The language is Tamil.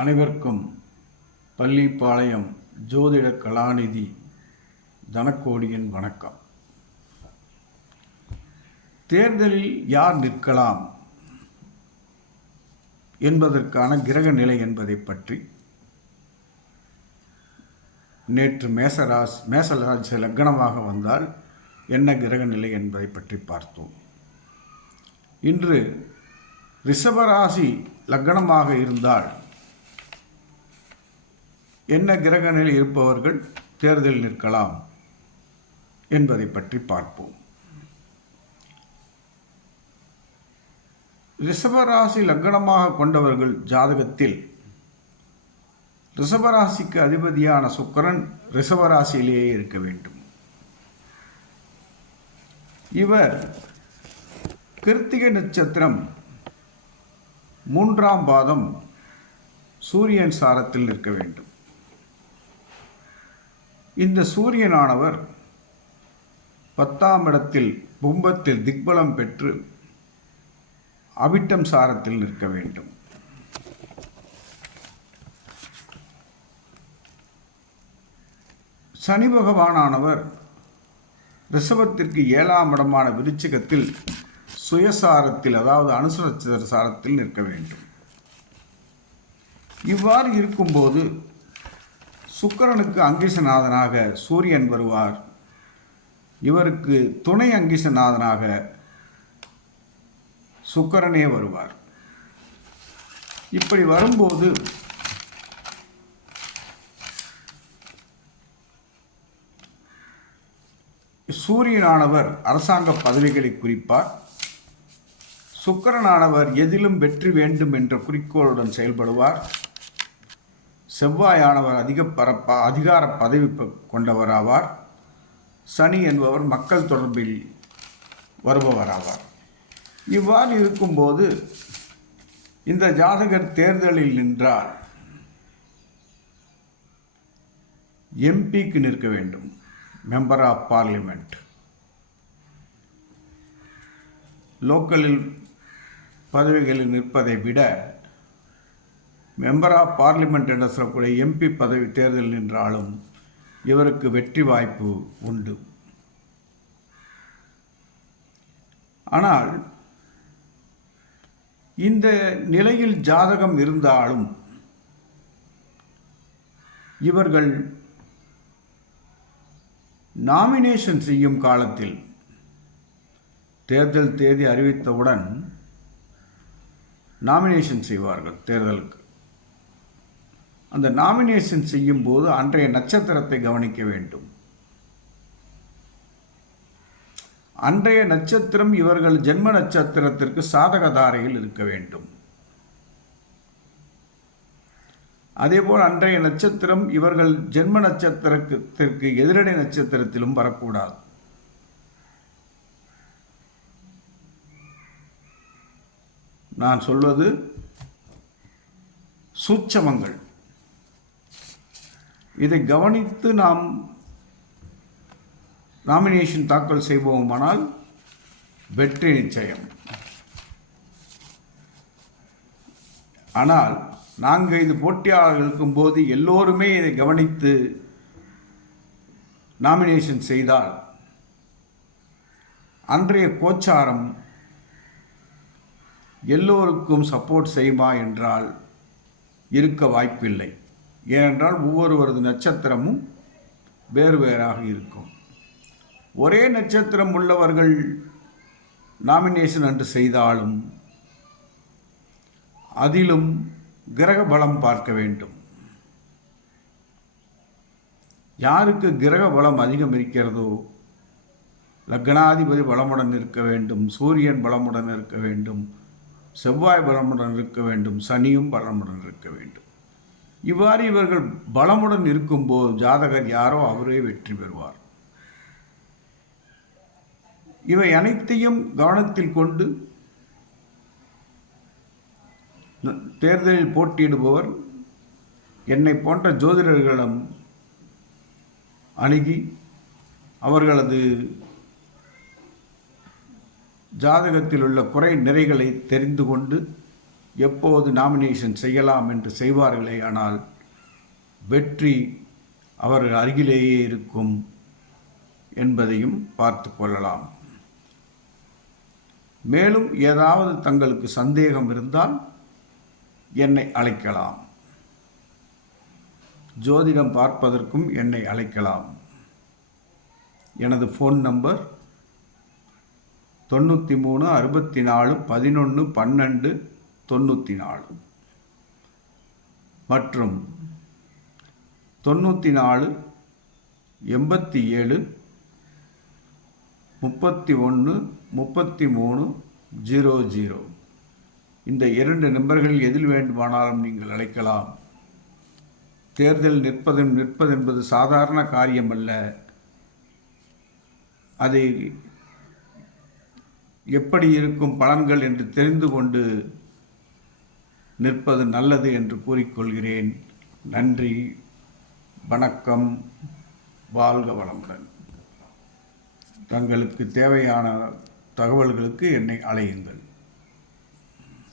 அனைவருக்கும் பள்ளிப்பாளையம் ஜோதிட கலாநிதி தனக்கோடியின் வணக்கம். தேர்தலில் யார் நிற்கலாம் என்பதற்கான கிரக நிலை என்பதை பற்றி நேற்று மேசராஸ் மேசராசி லக்னமாக வந்தால் என்ன கிரக நிலை என்பதை பற்றி பார்த்தோம். இன்று ரிஷபராசி லக்னமாக இருந்தால் என்ன கிரகங்களில் இருப்பவர்கள் தேர்தலில் நிற்கலாம் என்பதை பற்றி பார்ப்போம். ரிஷபராசி லக்னமாக கொண்டவர்கள் ஜாதகத்தில் ரிஷபராசிக்கு அதிபதியான சுக்கரன் ரிஷபராசியிலேயே இருக்க வேண்டும். இவர் கிருத்திகை நட்சத்திரம் மூன்றாம் பாதம் சூரியன் சாரத்தில் நிற்க வேண்டும். இந்த சூரியனானவர் பத்தாம் இடத்தில் கும்பத்தில் திக்பலம் பெற்று அவிட்டம் சாரத்தில் நிற்க வேண்டும். சனி பகவானானவர் ரிஷபத்திற்கு ஏழாம் இடமான விருச்சிகத்தில் சுயசாரத்தில் அதாவது அனுசரட்சர சாரத்தில் நிற்க வேண்டும். இவ்வாறு இருக்கும்போது சுக்கிரனுக்கு அங்கிசநாதனாக சூரியன் வருவார். இவருக்கு துணை அங்கிசநாதனாக சுக்கரனே வருவார். இப்படி வரும்போது சூரியனானவர் அரசாங்க பதவிகளை குறிப்பார். சுக்கரனானவர் எதிலும் வெற்றி வேண்டும் என்ற குறிக்கோளுடன் செயல்படுவார். செவ்வாயானவர் அதிக பரப்ப அதிகார பதவி கொண்டவராவார். சனி என்பவர் மக்கள் தொடர்பில் வருபவராவார். இவ்வாறு இருக்கும்போது இந்த ஜாதகர் தேர்தலில் நின்றால் எம்பிக்கு நிற்க வேண்டும். மெம்பர் ஆஃப் பார்லிமெண்ட் லோக்கலில் பதவிகளில் நிற்பதை விட மெம்பர் ஆஃப் பார்லிமெண்ட் என்று சொல்லக்கூடிய எம்பி பதவி தேர்தல் நின்றாலும் இவருக்கு வெற்றி வாய்ப்பு உண்டு. ஆனால் இந்த நிலையில் ஜாதகம் இருந்தாலும் இவர்கள் நாமினேஷன் செய்யும் காலத்தில் தேர்தல் தேதி அறிவித்தவுடன் நாமினேஷன் செய்வார்கள் தேர்தலுக்கு. அந்த நாமினேஷன் செய்யும் போது அன்றைய நட்சத்திரத்தை கவனிக்க வேண்டும். அன்றைய நட்சத்திரம் இவர்கள் ஜென்ம நட்சத்திரத்திற்கு சாதக தாரையில் இருக்க வேண்டும். அதேபோல் அன்றைய நட்சத்திரம் இவர்கள் ஜென்ம நட்சத்திரத்திற்கு எதிரடை நட்சத்திரத்திலும் வரக்கூடாது. நான் சொல்வது சூட்சமங்கள். இதை கவனித்து நாம் நாமினேஷன் தாக்கல் செய்வோமானால் வெற்றி நிச்சயம். ஆனால் நாங்கள் இது போட்டியாளர்கள் இருக்கும்போது எல்லோருமே இதை கவனித்து நாமினேஷன் செய்தால் அன்றைய கோச்சாரம் எல்லோருக்கும் சப்போர்ட் செய்யுமா என்றால் இருக்க வாய்ப்பில்லை. ஏனென்றால் ஒவ்வொருவரது நட்சத்திரமும் வேறு வேறாக இருக்கும். ஒரே நட்சத்திரம் உள்ளவர்கள் நாமினேஷன் என்று செய்தாலும் அதிலும் கிரக பலம் பார்க்க வேண்டும். யாருக்கு கிரக பலம் அதிகம் இருக்கிறதோ லக்னாதிபதி பலமுடன் இருக்க வேண்டும் சூரியன் பலமுடன் இருக்க வேண்டும் செவ்வாய் பலமுடன் இருக்க வேண்டும் சனியும் பலமுடன் இருக்க வேண்டும். இவ்வாறு இவர்கள் பலமுடன் இருக்கும்போது ஜாதகர் யாரோ அவரே வெற்றி பெறுவார். இவை அனைத்தையும் கவனத்தில் கொண்டு தேர்தலில் போட்டியிடுபவர் என்னை போன்ற ஜோதிடர்களிடம் அணுகி அவர்களது ஜாதகத்தில் உள்ள குறை நிறைகளை தெரிந்து கொண்டு எப்போது நாமினேஷன் செய்யலாம் என்று செய்வார்களே ஆனால் வெற்றி அவர்கள் அருகிலேயே இருக்கும் என்பதையும் பார்த்து கொள்ளலாம். மேலும் ஏதாவது தங்களுக்கு சந்தேகம் இருந்தால் என்னை அழைக்கலாம். ஜோதிடம் பார்ப்பதற்கும் என்னை அழைக்கலாம். எனது ஃபோன் நம்பர் தொண்ணூற்றி மூணு அறுபத்தி நாலு பதினொன்று பன்னெண்டு தொண்ணூற்றி நாலு மற்றும் தொண்ணூற்றி நாலு எண்பத்தி ஏழு முப்பத்தி ஒன்று முப்பத்தி மூணு ஜீரோ ஜீரோ. இந்த இரண்டு நம்பர்களில் எதில் வேண்டுமானாலும் நீங்கள் அழைக்கலாம். தேர்தல் நிற்பதும் நிற்பதென்பது சாதாரண காரியமல்ல. அதை எப்படி இருக்கும் பலன்கள் என்று தெரிந்து கொண்டு நிற்பது நல்லது என்று கூறிக்கொள்கிறேன். நன்றி. வணக்கம். வாழ்க வளமுடன். தங்களுக்கு தேவையான தகவல்களுக்கு என்னை அழையுங்கள்.